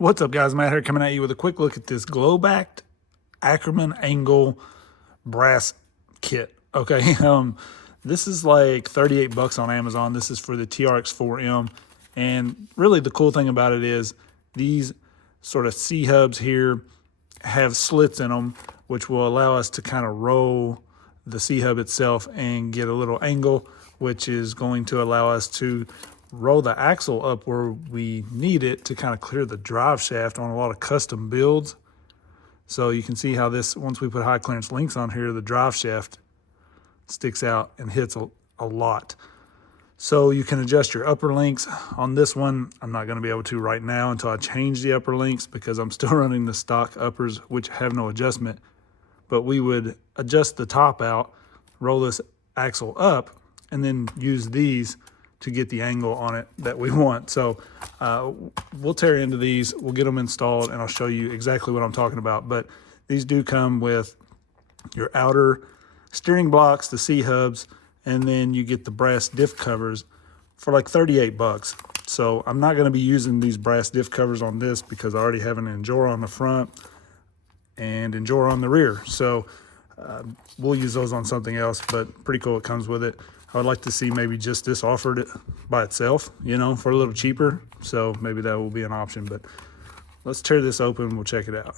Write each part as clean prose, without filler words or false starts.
What's up, guys? Matt here coming at you with a quick look at this Globact Ackerman angle brass kit. Okay, this is like 38 bucks on Amazon. This is for the TRX4M, and really the cool thing about it is these sort of C hubs here have slits in them, which will allow us to kind of roll the C hub itself and get a little angle, which is going to allow us to roll the axle up where we need it to kind of clear the drive shaft on a lot of custom builds. So you can see how this, once we put high clearance links on here, the drive shaft sticks out and hits a lot. So you can adjust your upper links on this one. I'm not going to be able to right now until I change the upper links because I'm still running the stock uppers, which have no adjustment. But we would adjust the top out, roll this axle up, and then use these to get the angle on it that we want. So we'll tear into these, we'll get them installed, and I'll show you exactly what I'm talking about. But these do come with your outer steering blocks, the C hubs, and then you get the brass diff covers for like 38 bucks. So I'm not gonna be using these brass diff covers on this because I already have an Injora on the front and Injora on the rear. So we'll use those on something else, but pretty cool it comes with it. I would like to see maybe just this offered by itself, you know, for a little cheaper. So maybe that will be an option, but let's tear this open. We'll check it out.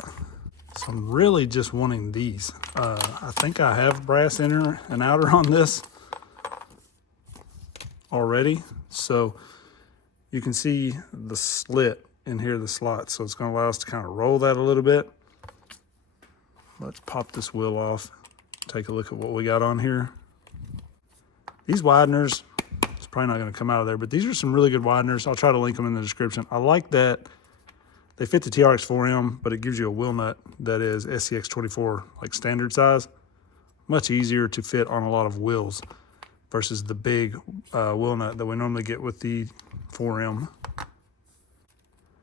So I'm really just wanting these. I think I have brass inner and outer on this already. So you can see the slit in here, the slot. So it's gonna allow us to kind of roll that a little bit. Let's pop this wheel off. Take a look at what we got on here. These wideners, it's probably not going to come out of there, but these are some really good wideners. I'll try to link them in the description. I like that they fit the TRX4M, but it gives you a wheel nut that is SCX24, like standard size. Much easier to fit on a lot of wheels versus the big wheel nut that we normally get with the 4M.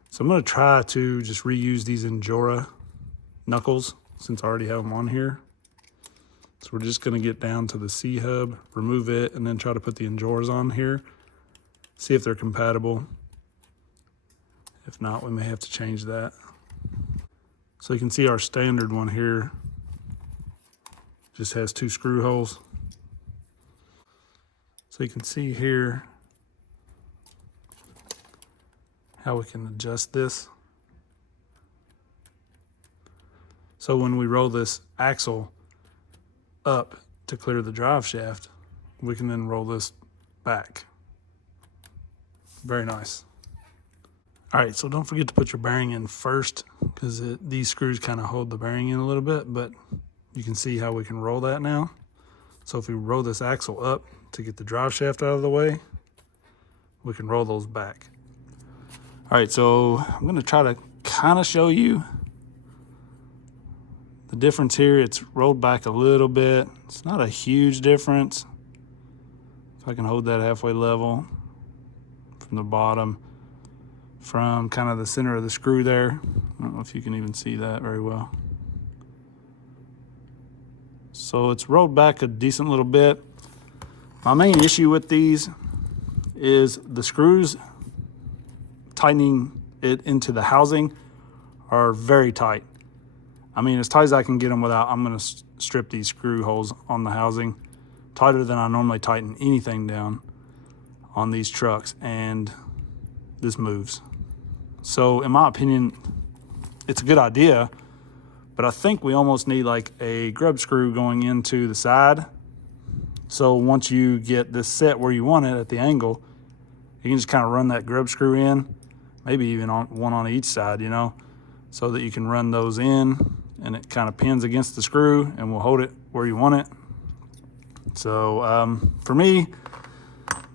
So I'm going to try to just reuse these Injora knuckles since I already have them on here. So we're just gonna get down to the C hub, remove it, and then try to put the Injoras on here. See if they're compatible. If not, we may have to change that. So you can see our standard one here just has 2 screw holes. So you can see here how we can adjust this. So when we roll this axle up to clear the drive shaft, we can then roll this back. Very nice. All right, so don't forget to put your bearing in first because these screws kind of hold the bearing in a little bit, but you can see how we can roll that now. So if we roll this axle up to get the drive shaft out of the way, we can roll those back. All right, so I'm gonna try to kind of show you the difference here. It's rolled back a little bit. It's not a huge difference. If I can hold that halfway level from the bottom, from kind of the center of the screw there. I don't know if you can even see that very well. So it's rolled back a decent little bit. My main issue with these is the screws tightening it into the housing are very tight. I mean, as tight as I can get them without, I'm gonna strip these screw holes on the housing tighter than I normally tighten anything down on these trucks, and this moves. So in my opinion, it's a good idea, but I think we almost need like a grub screw going into the side. So once you get this set where you want it at the angle, you can just kind of run that grub screw in, maybe even one on each side, you know, so that you can run those in and it kind of pins against the screw and will hold it where you want it. So for me,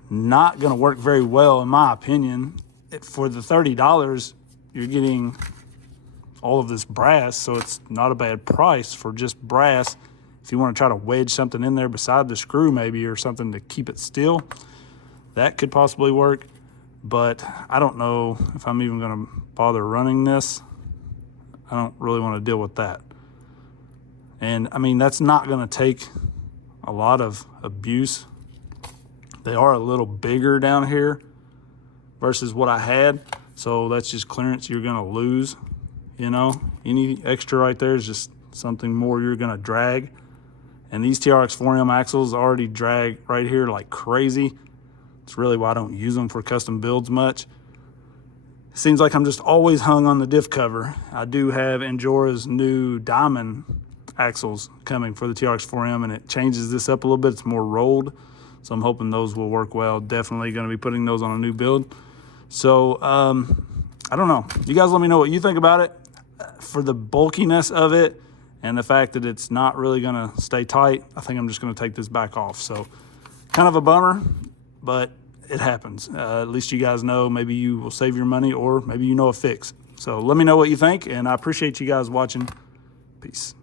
not gonna work very well in my opinion. For the $30, you're getting all of this brass, so it's not a bad price for just brass. If you wanna try to wedge something in there beside the screw maybe, or something to keep it still, that could possibly work. But I don't know if I'm even gonna bother running this. I don't really want to deal with that. And I mean, that's not going to take a lot of abuse. They are a little bigger down here versus what I had. So that's just clearance you're gonna lose, you know. Any extra right there is just something more you're gonna drag. And these TRX4M axles already drag right here like crazy. It's really why I don't use them for custom builds much. It seems like I'm just always hung on the diff cover. I do have Injora's new diamond axles coming for the TRX4M, and it changes this up a little bit. It's more rolled, so I'm hoping those will work well. Definitely going to be putting those on a new build. So I don't know. You guys let me know what you think about it. For the bulkiness of it and the fact that it's not really going to stay tight, I think I'm just going to take this back off. So kind of a bummer, but it happens. At least you guys know, maybe you will save your money, or maybe you know a fix. So let me know what you think, and I appreciate you guys watching. Peace.